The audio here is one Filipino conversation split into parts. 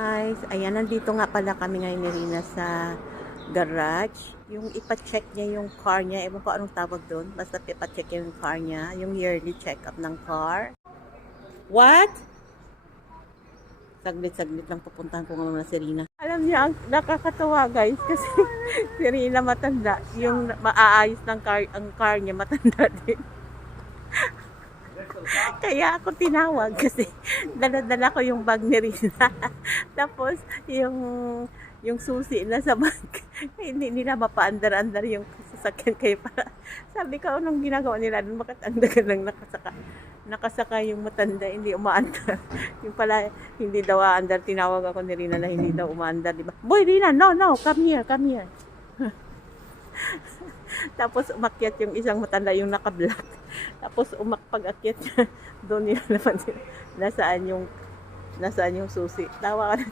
Guys, ayan, nandito nga pala kami ngayon ni Rina sa garage. Yung ipacheck niya yung car niya, ewan ko anong tawag doon, basta ipacheck yung car niya, yung yearly check-up ng car. What? Saglit-saglit lang pupuntahan ko muna si Rina. Alam niya, ang nakakatawa guys, kasi si Rina matanda. Yung maaayos ng car, ang car niya matanda din. Kaya ako tinawag kasi dala-dala ko yung bag ni Rina. Tapos yung yung susi na sa bag, hindi nila mapaandar-andar yung sasakyan kayo para. Sabi ko, anong ginagawa nila? Bakit ang dagal lang nakasaka? Nakasaka yung matanda, hindi umaandar. yung pala, hindi daw aandar. Tinawag ako ni Rina na hindi daw umaandar, di ba? Boy, Rina, no, no, come here, come here. Tapos umakyat yung isang matanda, yung naka-black. Tapos umakpag-akyat niya, doon nila naman sila. Nasaan yung, nasaan yung susi. Tawa ka na.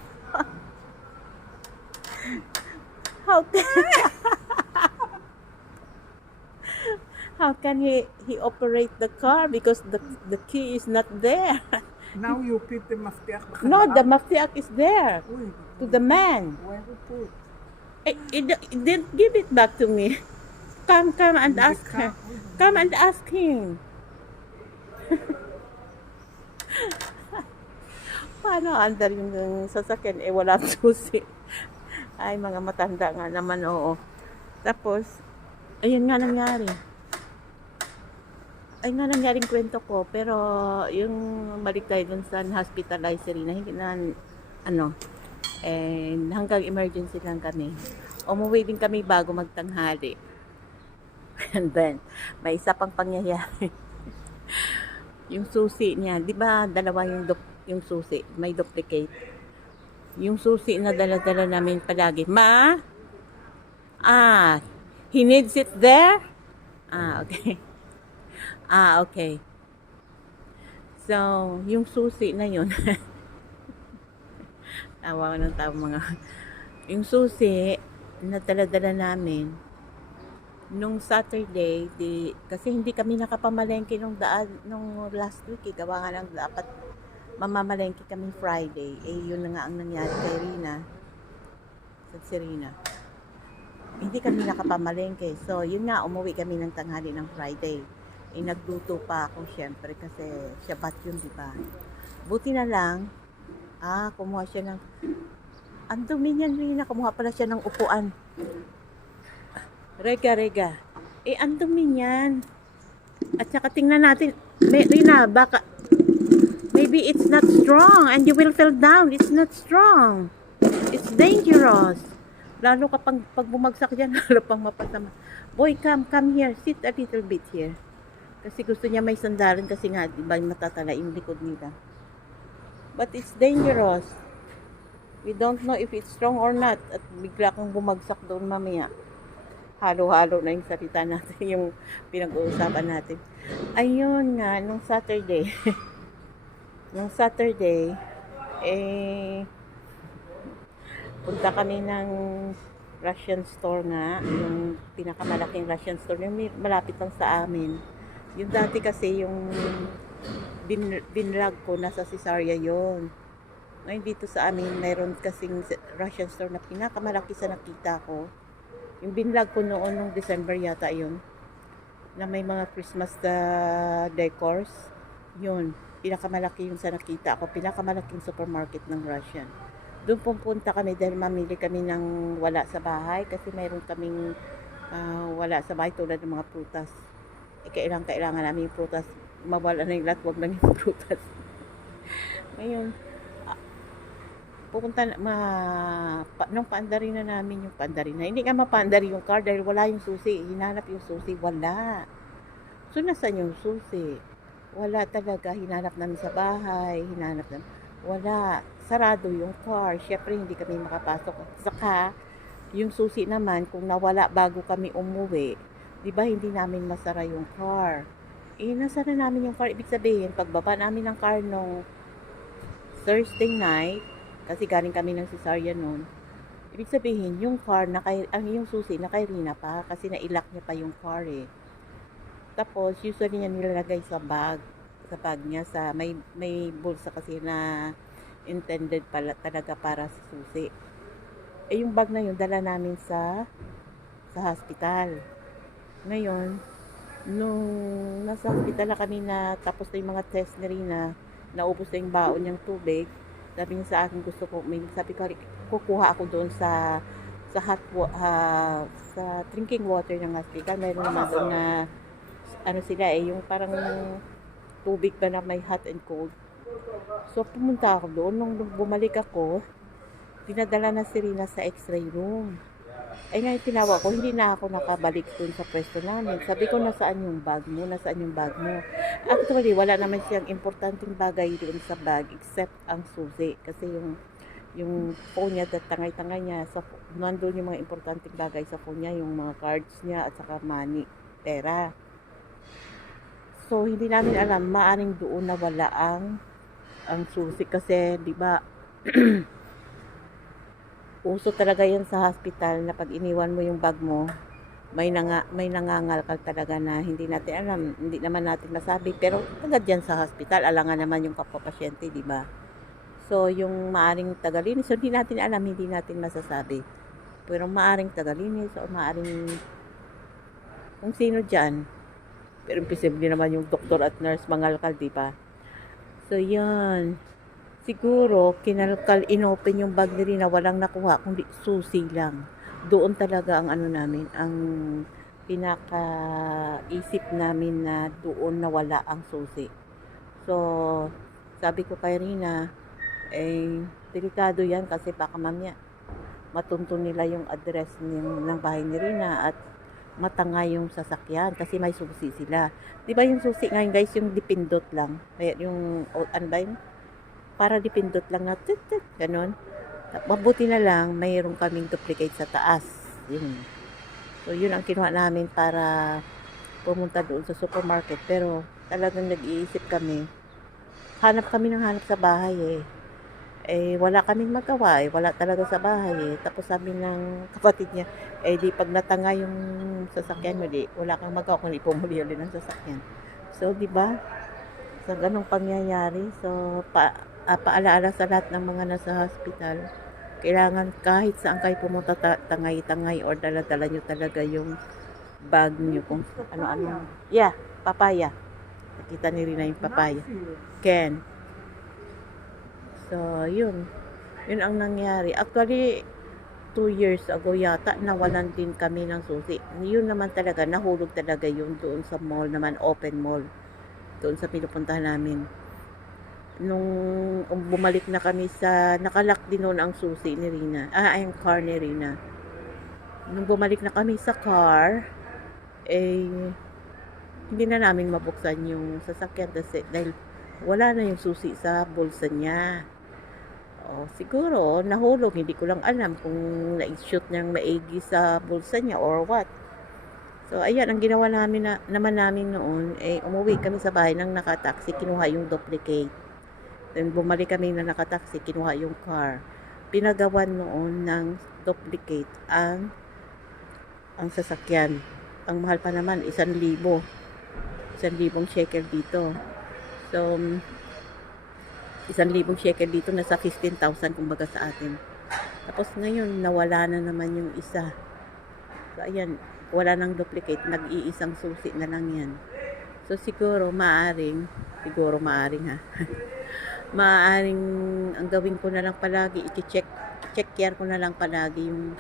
How can, how can he, he operate the car because the, the key is not there. Now you put the maftiak No, the maftiak is there Uy, to the man. where you put? Eh, it, it didn't give it back to me. Come, come and ask her. Come and ask him. Paano andar yung sasakyan? Eh, walang susi. Ay, mga matanda nga naman, oo. Tapos, ayun nga nangyari. Ay nga nangyaring kwento ko, pero yung balik tayo dun sa hospitalize si Rina, hindi na, ano, and hanggang emergency lang kami. Umuwi din kami bago magtanghali. And then, may isa pang pangyayari. yung susi niya, di ba dalawa yung, dup- yung susi, may duplicate. Yung susi na dala-dala namin palagi. Ma? Ah, he needs it there? Ah, okay. Ah, okay. So, yung susi na yun. tawa ko ng tawa mga. Yung susi na dala-dala namin, nung Saturday, di, kasi hindi kami nakapamalengke nung daan, nung last week, eh, gawa nga lang dapat mamamalengke kami Friday. Eh, yun na nga ang nangyari kay Rina. Sa si Rina. Hindi kami nakapamalengke. So, yun nga, umuwi kami ng tanghali ng Friday. Eh, nagluto pa ako, syempre, kasi Shabbat yun, di ba? Buti na lang, ah, kumuha siya ng, ang dumi niyan, Rina, kumuha pala siya ng upuan. Rega, rega. Eh, ang dumi niyan. At saka tingnan natin, may, Rina, baka, maybe it's not strong and you will fall down. It's not strong. It's dangerous. Lalo kapag pag bumagsak dyan, lalo pang mapasama. Boy, come, come here. Sit a little bit here. Kasi gusto niya may sandalan kasi nga, di ba, matatala yung likod nila. But it's dangerous. We don't know if it's strong or not. At bigla kang bumagsak doon mamaya. Halo-halo na yung salita natin, yung pinag-uusapan natin. Ayun nga, nung Saturday, nung Saturday, eh, punta kami ng Russian store nga, yung pinakamalaking Russian store, yung malapit lang sa amin. Yung dati kasi yung bin, binrag ko, nasa Cesaria yon. Ngayon dito sa amin, mayroon kasing Russian store na pinakamalaki sa nakita ko. Yung binlog ko noon nung December yata yun. Na may mga Christmas uh, decors. Yun. Pinakamalaki yung sa nakita ko. Pinakamalaking supermarket ng Russian. Doon pupunta kami dahil mamili kami ng wala sa bahay. Kasi mayroon kaming ah, wala sa bahay tulad ng mga prutas. Eh, kailangan, kailangan namin yung prutas. Mawala na yung lahat, wag lang yung prutas. Ngayon, pupunta ma, pa, nung paandarin na namin yung paandarin na, hindi nga mapaandari yung car dahil wala yung susi. Hinanap yung susi, wala. So, nasan yung susi? Wala talaga. Hinanap namin sa bahay, hinanap namin. Wala. Sarado yung car. Siyempre, hindi kami makapasok. Saka, yung susi naman, kung nawala bago kami umuwi, di ba hindi namin masara yung car? Eh, nasara namin yung car. Ibig sabihin, pagbaba namin ng car nung Thursday night, kasi galing kami ng Cesaria noon, ibig sabihin, yung car, na kay, ang yung susi, na kay Rina pa, kasi nailak niya pa yung car eh. Tapos, usually niya nilalagay sa bag, sa bag niya, sa, may, may bulsa kasi na intended pala talaga para sa susi. Eh yung bag na yun, dala namin sa sa hospital. Ngayon, nung nasa hospital na kami na tapos na yung mga test ni Rina, naubos na yung baon niyang tubig, sabi niya sa akin gusto ko, may, sabi ko, kukuha ako doon sa sa hot ah, sa drinking water ng hospital. Meron naman doon na ano sila eh, yung parang tubig ba na may hot and cold. So, pumunta ako doon. Nung bumalik ako, dinadala na si Rina sa x-ray room. Ay ngayon tinawa ko, hindi na ako nakabalik doon sa pwesto namin. Sabi ko, nasaan yung bag mo? Nasaan yung bag mo? Actually, wala naman siyang importanteng bagay doon sa bag except ang susi. Kasi yung yung phone niya, at tangay-tangay niya, sa, nandun yung mga importanteng bagay sa phone niya, yung mga cards niya at saka money, pera. So, hindi namin alam, maaring doon na wala ang ang susi kasi, di ba, uso talaga yan sa hospital na pag iniwan mo yung bag mo, may nanga, may nangangalkal talaga na hindi natin alam, hindi naman natin masabi. Pero agad yan sa hospital, alangan naman yung kapapasyente, di ba? So, yung maaring tagalinis, so hindi natin alam, hindi natin masasabi. Pero maaring tagalinis o maaring kung sino dyan. Pero imposible naman yung doktor at nurse mangalkal, di ba? So, yun. Siguro, kinalkal, inopen yung bag ni Rina, walang nakuha, kundi susi lang. Doon talaga ang ano namin, ang pinaka-isip namin na doon nawala ang susi. So, sabi ko kay Rina, eh, delikado yan kasi baka mamaya matuntun nila yung address ng, ng bahay ni Rina at matanga yung sasakyan kasi may susi sila. Di ba yung susi ngayon guys, yung dipindot lang. May- Yung, o, ba yun? Para dipindot lang na tit, tit, ganun. Mabuti na lang, mayroon kaming duplicate sa taas. Yun. So, yun ang kinuha namin para pumunta doon sa supermarket. Pero, talagang nag-iisip kami. Hanap kami ng hanap sa bahay eh. Eh, wala kaming magawa eh. Wala talaga sa bahay eh. Tapos sabi ng kapatid niya, eh di pag natanga yung sasakyan mo, di wala kang magawa kung ipumuli ulit ng sasakyan. So, di ba? Sa ganong pangyayari, so, pa, paalaala sa lahat ng mga nasa hospital, kailangan kahit saan kayo pumunta, ta- tangay-tangay or dala-dala nyo talaga yung bag nyo kung ano-ano. Yeah, papaya. Nakita ni Rina yung papaya. Ken. So, yun. Yun ang nangyari. Actually, two years ago yata, nawalan din kami ng susi. Yun naman talaga, nahulog talaga yun doon sa mall naman, open mall. Doon sa pinupuntahan namin. Nung bumalik na kami sa, nakalak din noon ang susi ni Rina. Ah, ang car ni Rina. Nung bumalik na kami sa car, eh, hindi na namin mabuksan yung sasakyan kasi dahil wala na yung susi sa bulsa niya. O, siguro, nahulog. Hindi ko lang alam kung na-shoot niyang maigi sa bulsa niya or what. So, ayan, ang ginawa namin na, naman namin noon, eh, umuwi kami sa bahay ng nakataksi, kinuha yung duplicate. Then, bumalik kami na nakataksi, kinuha yung car. Pinagawan noon ng duplicate ang ang sasakyan. Ang mahal pa naman, isang libo. Isang libong shekel dito. So, isang libong shekel dito, nasa 15,000 kumbaga sa atin. Tapos ngayon, nawala na naman yung isa. So, ayan, wala nang duplicate, nag-iisang susi na lang yan. So, siguro, maaring, siguro maaring ha, maaring, ang gawin ko na lang palagi, i-check, check care ko na lang palagi yung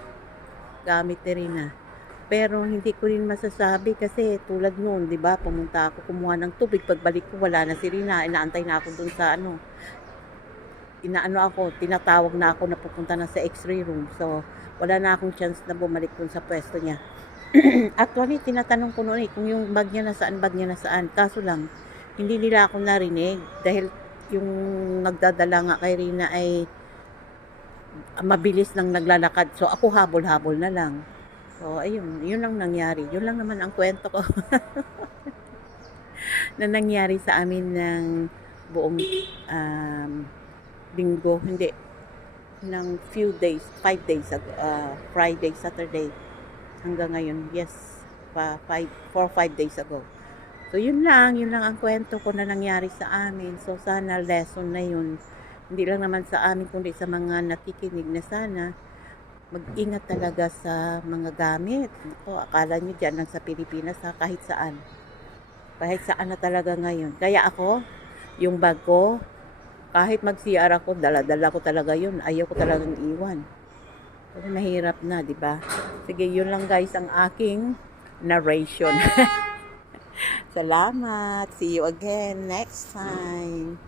gamit ni Rina. Pero hindi ko rin masasabi kasi tulad noon, 'di ba? Pumunta ako kumuha ng tubig, pagbalik ko wala na si Rina, inaantay na ako dun sa ano. Inaano ako, tinatawag na ako na pupunta na sa x-ray room. So, wala na akong chance na bumalik dun sa pwesto niya. Actually, tinatanong ko noon eh, kung yung bag niya nasaan, bag niya nasaan. Kaso lang, hindi nila ako narinig dahil yung nagdadala nga kay Rina ay mabilis nang naglalakad. So, ako habol-habol na lang. So, ayun, yun lang nangyari. Yun lang naman ang kwento ko na nangyari sa amin ng buong um, linggo. Hindi, ng few days, five days uh, Friday, Saturday, hanggang ngayon, yes, pa, five, four, five days ago. So, yun lang, yun lang ang kwento ko na nangyari sa amin. So, sana lesson na yun Hindi lang naman sa amin, kundi sa mga nakikinig na sana mag-ingat talaga sa mga gamit. Ako, akala nyo dyan lang sa Pilipinas ha, kahit saan. Kahit saan na talaga ngayon. Kaya ako, yung bag ko, kahit mag-CR ako, dala-dala ko talaga yun. Ayaw ko talagang iwan. Kasi mahirap na, di ba? Sige, yun lang guys ang aking narration. Salamat. See you again next time.